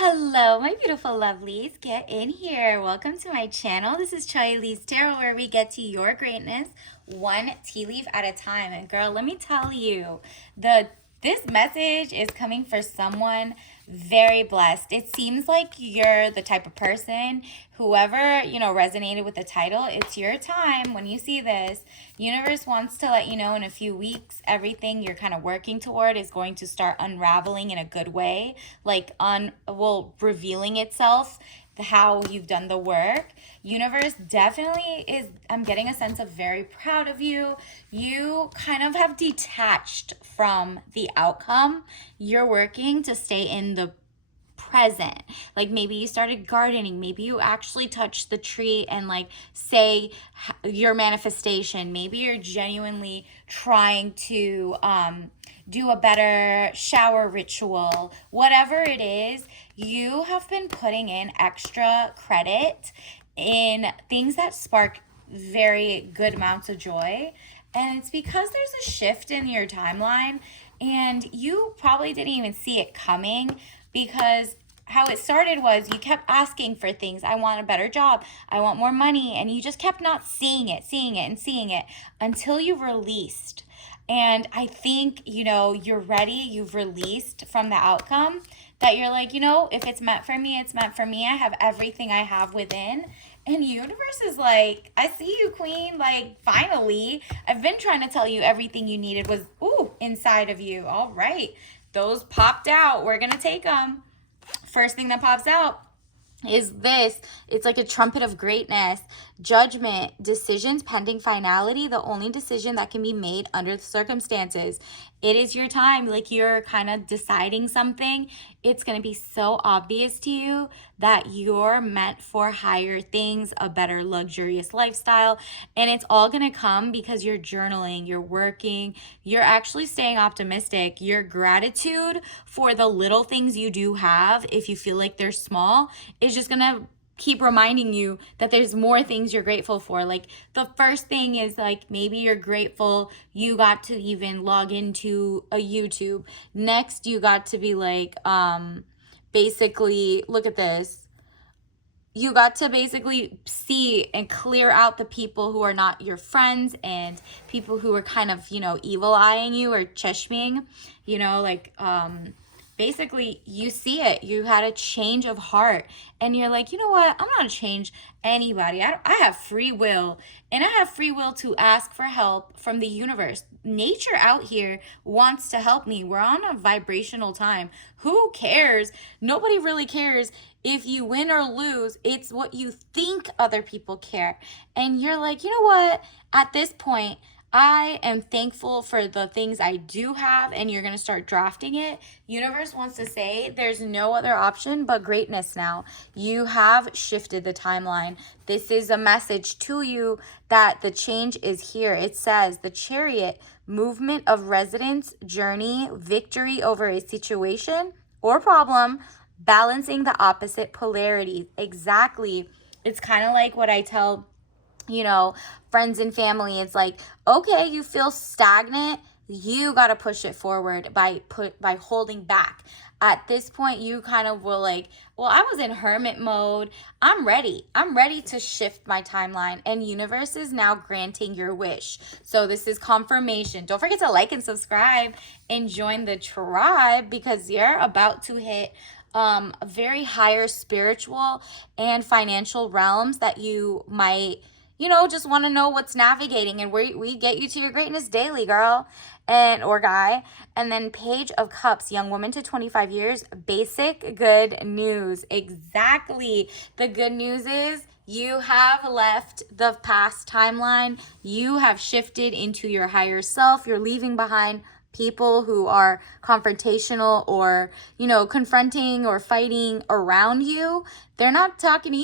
Hello, my beautiful lovelies. Get in here. Welcome to my channel. This is Chai Lee's Tarot, where we get to your greatness one tea leaf at a time. And girl, let me tell you, this message is coming for someone very blessed. It seems like you're the type of person, whoever, resonated with the title, it's your time. When you see this, universe wants to let you know in a few weeks, everything you're kind of working toward is going to start unraveling in a good way, like revealing itself, how you've done the work. Universe definitely is, I'm getting a sense of very proud of you. You kind of have detached from the outcome. You're working to stay in the present. Like maybe you started gardening, maybe you actually touched the tree and say your manifestation. Maybe you're genuinely trying to do a better shower ritual. Whatever it is, you have been putting in extra credit in things that spark very good amounts of joy. And it's because there's a shift in your timeline and you probably didn't even see it coming, because how it started was you kept asking for things. I want a better job. I want more money. And you just kept not seeing it until you released. And I think, you're ready. You've released from the outcome that you're like, if it's meant for me, it's meant for me. I have everything I have within. And universe is like, I see you, queen. Like, finally, I've been trying to tell you everything you needed was, inside of you. All right. Those popped out. We're going to take them. First thing that pops out is this. It's like a trumpet of greatness. Judgment, decisions pending finality, the only decision that can be made under the circumstances. It is your time. Like, you're kind of deciding something. It's going to be so obvious to you that you're meant for higher things, a better luxurious lifestyle. And it's all going to come because you're journaling, you're working, you're actually staying optimistic. Your gratitude for the little things you do have, if you feel like they're small, is just going to keep reminding you that there's more things you're grateful for. Like, the first thing is maybe you're grateful you got to even log into a YouTube. Next, you got to be basically, look at this. You got to basically see and clear out the people who are not your friends and people who are kind of, evil eyeing you or cheshming, basically you see it. You had a change of heart and you're like, you know what? I'm not going to change anybody. I have free will, and I have free will to ask for help from the universe. Nature out here wants to help me. We're on a vibrational time. Who cares? Nobody really cares if you win or lose. It's what you think other people care. And you're like, you know what? At this point, I am thankful for the things I do have, and you're going to start drafting it. Universe wants to say there's no other option but greatness now. You have shifted the timeline. This is a message to you that the change is here. It says the Chariot, movement of residence, journey, victory over a situation or problem, balancing the opposite polarities. Exactly. It's kind of like what I tell friends and family. It's like, okay, you feel stagnant, you got to push it forward by holding back. At this point, you kind of will I was in hermit mode. I'm ready to shift my timeline, and universe is now granting your wish. So this is confirmation. Don't forget to like and subscribe and join the tribe, because you're about to hit very higher spiritual and financial realms that you might just want to know what's navigating. And we get you to your greatness daily, girl or guy. And then Page of Cups, young woman to 25 years, basic good news. Exactly. The good news is you have left the past timeline. You have shifted into your higher self. You're leaving behind people who are confrontational or, confronting or fighting around you. They're not talking to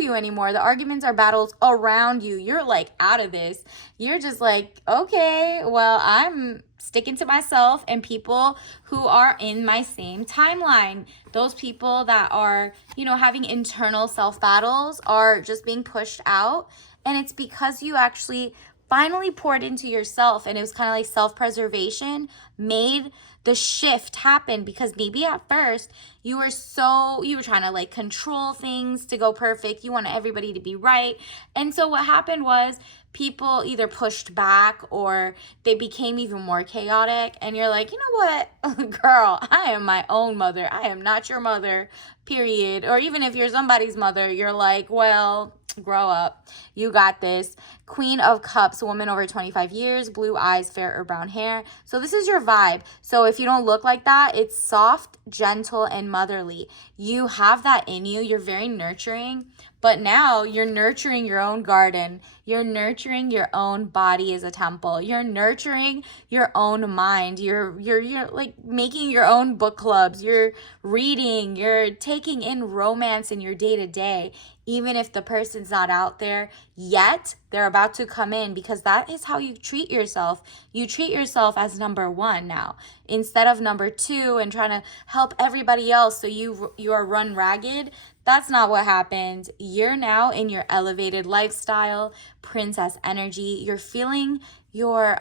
you anymore. The arguments are battles around you. You're out of this. You're just okay, well, I'm sticking to myself and people who are in my same timeline. Those people that are, having internal self battles are just being pushed out. And it's because you actually finally poured into yourself, and it was kind of like self-preservation made the shift happen. Because maybe at first you were trying to like control things to go perfect, you wanted everybody to be right, and so what happened was people either pushed back or they became even more chaotic, and you're like, you know what, girl, I am my own mother, I am not your mother, period. Or even if you're somebody's mother, you're like, well, grow up, you got this. Queen of Cups, woman over 25 years, blue eyes, fair or brown hair. So this is your vibe. So if you don't look like that, it's soft, gentle, and motherly. You have that in you. You're very nurturing, but now you're nurturing your own garden. You're nurturing your own body as a temple. You're nurturing your own mind. You're like making your own book clubs. You're reading. You're taking in romance in your day to day. Even if the person's not out there yet, they're about to come in, because that is how you treat yourself. You treat yourself as number one now, instead of number two and trying to help everybody else so you are run ragged. That's not what happened. You're now in your elevated lifestyle, princess energy. You're feeling your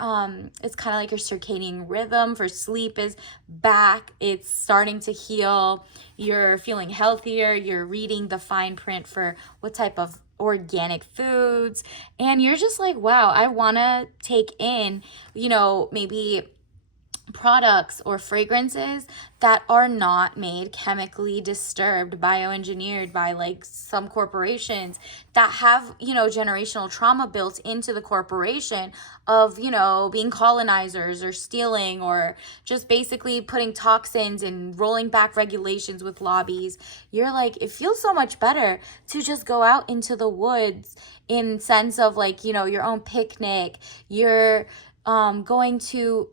it's kind of like your circadian rhythm for sleep is back. It's starting to heal. You're feeling healthier. You're reading the fine print for what type of organic foods, and you're just like, wow, I want to take in, maybe products or fragrances that are not made chemically disturbed, bioengineered by like some corporations that have, generational trauma built into the corporation of, being colonizers or stealing or just basically putting toxins and rolling back regulations with lobbies. You're like, it feels so much better to just go out into the woods in sense of like, your own picnic. You're going to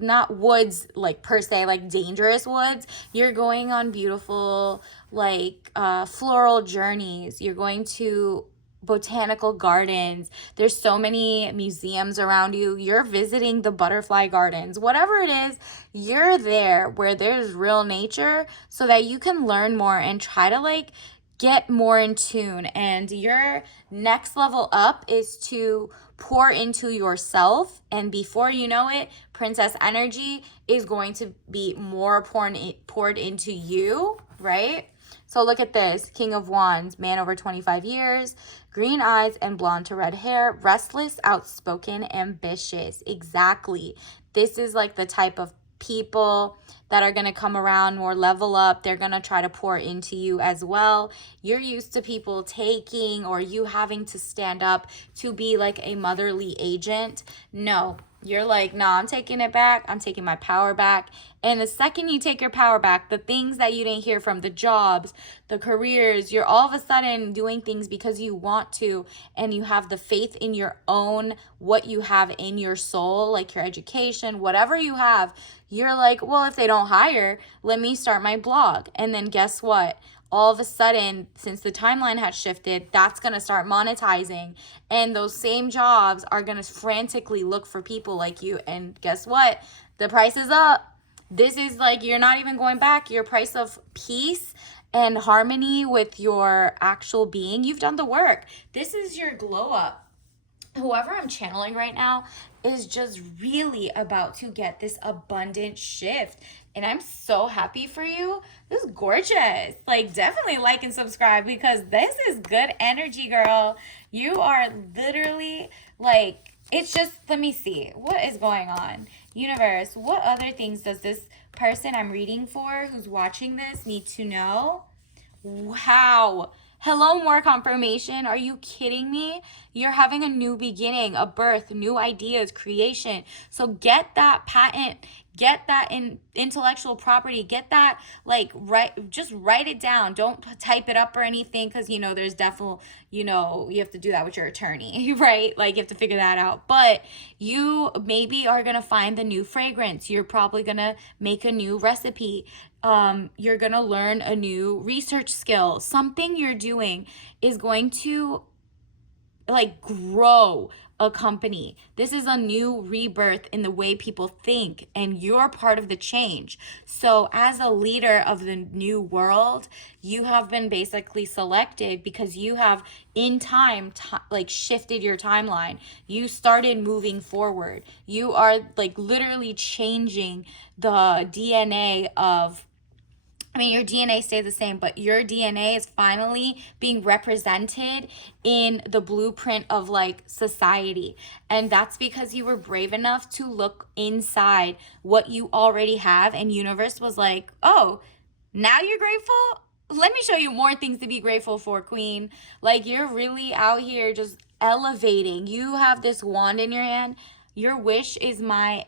not woods like per se, like dangerous woods. You're going on beautiful like floral journeys. You're going to botanical gardens. There's so many museums around you. You're visiting the butterfly gardens. Whatever it is, you're there where there's real nature so that you can learn more and try to like get more in tune. And your next level up is to pour into yourself, and before you know it, princess energy is going to be more poured into you, right? So look at this. King of Wands, man over 25 years, green eyes and blonde to red hair, restless, outspoken, ambitious. Exactly. This is like the type of people that are going to come around or level up. They're going to try to pour into you as well. You're used to people taking or you having to stand up to be like a motherly agent. No, you're like, no, I'm taking it back. I'm taking my power back. And the second you take your power back, the things that you didn't hear from, the jobs, the careers, you're all of a sudden doing things because you want to, and you have the faith in your own, what you have in your soul, like your education, whatever you have. You're like, well, if they don't hire, let me start my blog. And then guess what? All of a sudden, since the timeline has shifted, that's going to start monetizing. And those same jobs are going to frantically look for people like you. And guess what? The price is up. This is like, you're not even going back. Your price of peace and harmony with your actual being, you've done the work. This is your glow up. Whoever I'm channeling right now is just really about to get this abundant shift. And I'm so happy for you. This is gorgeous. Like, definitely like and subscribe because this is good energy, girl. You are literally like, it's just, let me see. What is going on? Universe, what other things does this person I'm reading for who's watching this need to know? Wow. Hello, more confirmation. Are you kidding me? You're having a new beginning, a birth, new ideas, creation. So get that patent, get that intellectual property, get that, like, just write it down. Don't type it up or anything because, there's definitely, you have to do that with your attorney, right? Like, you have to figure that out. But you maybe are going to find the new fragrance. You're probably going to make a new recipe. You're going to learn a new research skill. Something you're doing is going to like grow a company. This is a new rebirth in the way people think, and you're part of the change. So as a leader of the new world, you have been basically selected because you have in time like shifted your timeline. You started moving forward. You are like literally changing the DNA of, I mean, your DNA stays the same, but your DNA is finally being represented in the blueprint of like society. And that's because you were brave enough to look inside what you already have. And universe was like, oh, now you're grateful? Let me show you more things to be grateful for, queen. Like, you're really out here just elevating. You have this wand in your hand. Your wish is my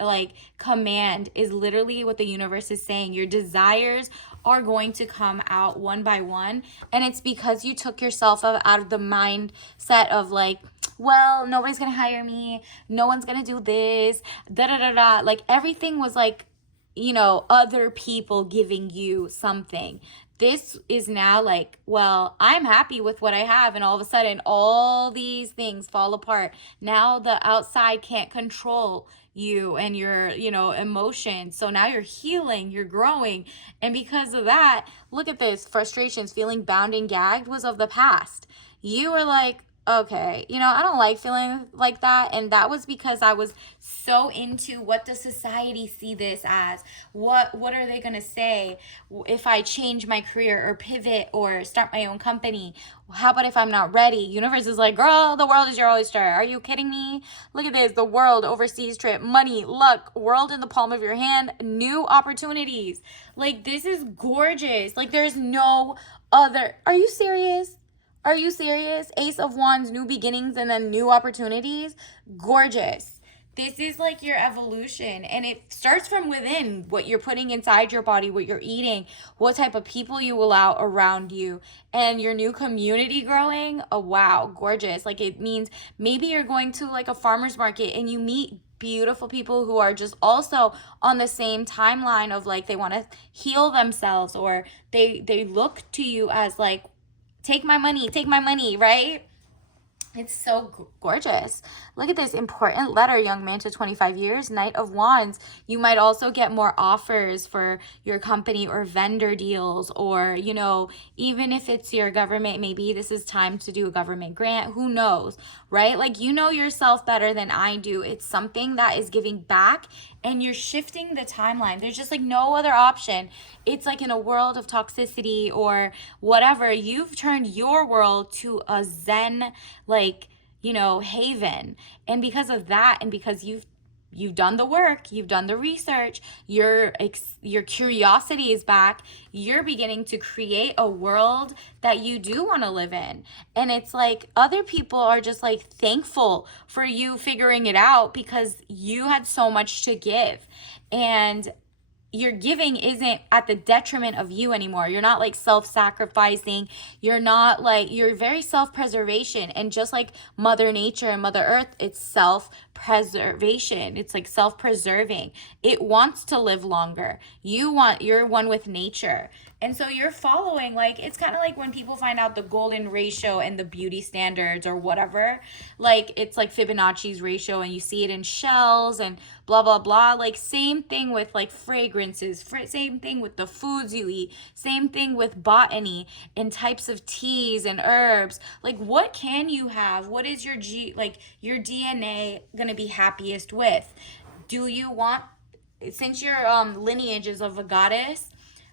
like command, is literally what the universe is saying. Your desires are going to come out one by one, and it's because you took yourself out of the mindset of like, well, nobody's gonna hire me, no one's gonna do this, da da da da. Like, everything was like, you know, other people giving you something. This is now like, well, I'm happy with what I have, and all of a sudden all these things fall apart. Now the outside can't control you and your, you know, emotions. So now you're healing, you're growing. And because of that, look at this, frustrations, feeling bound and gagged was of the past. You were like, okay, you know, I don't like feeling like that. And that was because I was so into, what does society see this as? What are they going to say if I change my career or pivot or start my own company? How about if I'm not ready? Universe is like, girl, the world is your oyster. Are you kidding me? Look at this. The world, overseas trip, money, luck, world in the palm of your hand, new opportunities. Like, this is gorgeous. Like, there's no other. Are you serious? Are you serious? Ace of Wands, new beginnings, and then new opportunities. Gorgeous. This is like your evolution, and it starts from within. What you're putting inside your body, what you're eating, what type of people you allow around you, and your new community growing. Oh, wow, gorgeous. Like, it means maybe you're going to like a farmer's market and you meet beautiful people who are just also on the same timeline of like, they want to heal themselves, or they look to you as like, take my money, right? It's so gorgeous. Look at this important letter, young man to 25 years, Knight of Wands. You might also get more offers for your company or vendor deals, or, you know, even if it's your government, maybe this is time to do a government grant. Who knows, right? Like, you know yourself better than I do. It's something that is giving back, and you're shifting the timeline. There's just like no other option. It's like in a world of toxicity or whatever, you've turned your world to a zen, like, you know, haven. And because of that, and because you've done the work, you've done the research, your curiosity is back, you're beginning to create a world that you do want to live in. And it's like other people are just like thankful for you figuring it out, because you had so much to give. And your giving isn't at the detriment of you anymore. You're not like self-sacrificing. You're not like, you're very self-preservation. And just like Mother Nature and Mother Earth, it's self-preservation. It's like self-preserving. It wants to live longer. You're one with nature. And so you're following, like, it's kind of like when people find out the golden ratio and the beauty standards or whatever, like, it's like Fibonacci's ratio, and you see it in shells and blah, blah, blah. Like, same thing with like fragrances, same thing with the foods you eat, same thing with botany and types of teas and herbs. Like, what can you have? What is your your DNA gonna be happiest with? Do you want, since your lineage is of a goddess,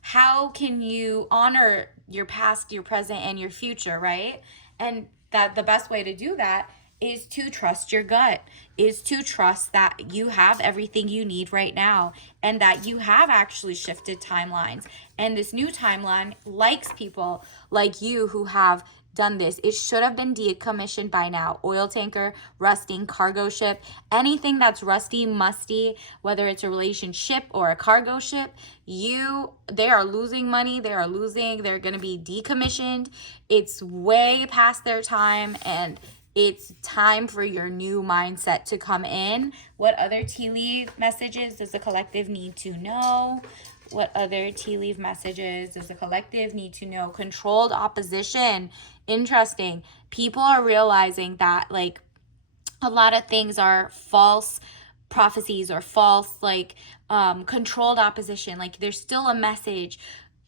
how can you honor your past, your present, and your future, right? And that the best way to do that is to trust your gut, is to trust that you have everything you need right now, and that you have actually shifted timelines. And this new timeline likes people like you who have done this. It should have been decommissioned by now. Oil tanker, rusting, cargo ship, anything that's rusty, musty, whether it's a relationship or a cargo ship, they are losing money. They're going to be decommissioned. It's way past their time, and it's time for your new mindset to come in. What other tea leaf messages does the collective need to know? What other tea leaf messages does the collective need to know? Controlled opposition. Interesting. People are realizing that, like, a lot of things are false prophecies or false, like, controlled opposition. Like, there's still a message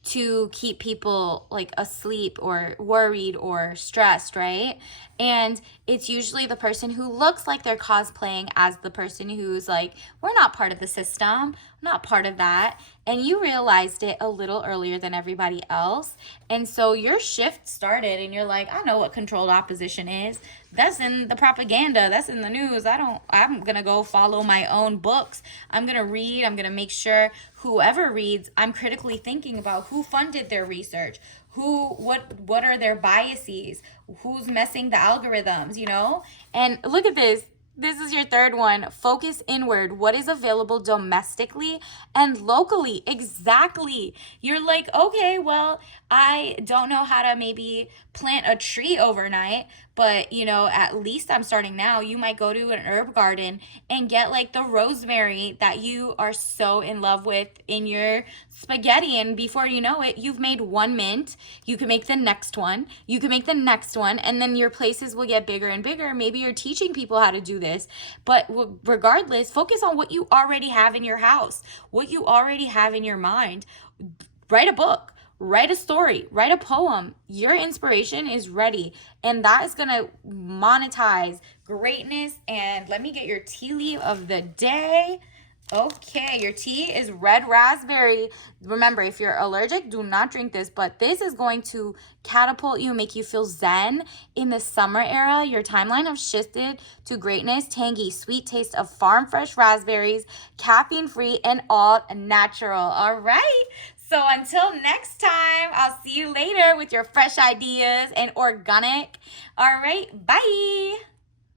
to keep people like asleep or worried or stressed, right? And it's usually the person who looks like they're cosplaying as the person who's like, we're not part of the system, we're not part of that. And you realized it a little earlier than everybody else. And so your shift started and you're like, I know what controlled opposition is. That's in the propaganda, that's in the news. I'm gonna go follow my own books. I'm gonna read, I'm gonna make sure whoever reads, I'm critically thinking about who funded their research, what are their biases, who's messing the algorithms, you know? And look at this. This is your third one. Focus inward. What is available domestically and locally? Exactly. You're like, okay, well, I don't know how to maybe plant a tree overnight, but you know, at least I'm starting now. You might go to an herb garden and get like the rosemary that you are so in love with in your spaghetti, and before you know it, you've made one mint. You can make the next one, you can make the next one, and then your places will get bigger and bigger. Maybe you're teaching people how to do this, but regardless, focus on what you already have in your house, what you already have in your mind. Write a book, write a story, write a poem. Your inspiration is ready, and that is gonna monetize greatness. And let me get your tea leaf of the day. Okay, your tea is red raspberry. Remember, if you're allergic, do not drink this, but this is going to catapult you, make you feel zen in the summer era. Your timeline has shifted to greatness, tangy, sweet taste of farm fresh raspberries, caffeine free, and all natural. All right. So until next time, I'll see you later with your fresh ideas and organic. All right, bye.